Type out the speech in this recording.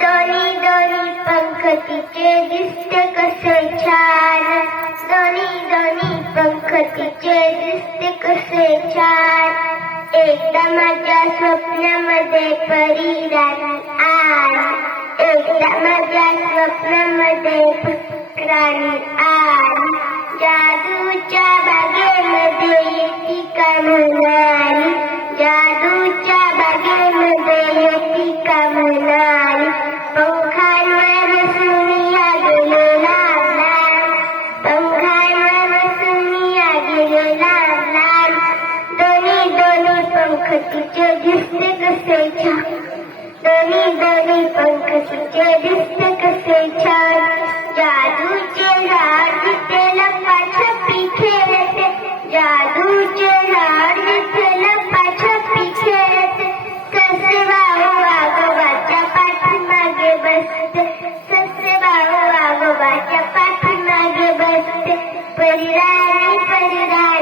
दोन्ही दोन्ही पंख तिचे दिसते कसे छान, दोन्ही दोन्ही पंख तिचे दिसते कसे छान. एकदा माझ्या स्वप्नामध्ये परी राणी आली, एकदा माझ्या स्वप्नामध्ये राणी आली. जादूच्या बागेमध्ये येती का म्हणाली, जादूच्या बागेमध्ये येती का म्हणाली. पंखांवर बसून या गेलेला लाल, पंखांवर बसून या गेलेला लाल. दोन्ही दोन्ही पंख तिचे दिसते कसे छान, दोन्ही दोन्ही पंख तिचे दिसते कसे छान. जादूचे झाड तिथे लपाछपी खेळते, जादूचे झाड तिथे लपाछपी खेळते. ससे भाऊ वाघोबाच्या पाठीमागे बसते, ससे भाऊ वाघोबाच्या पाठीमागे बसते. परिराणी परिराणी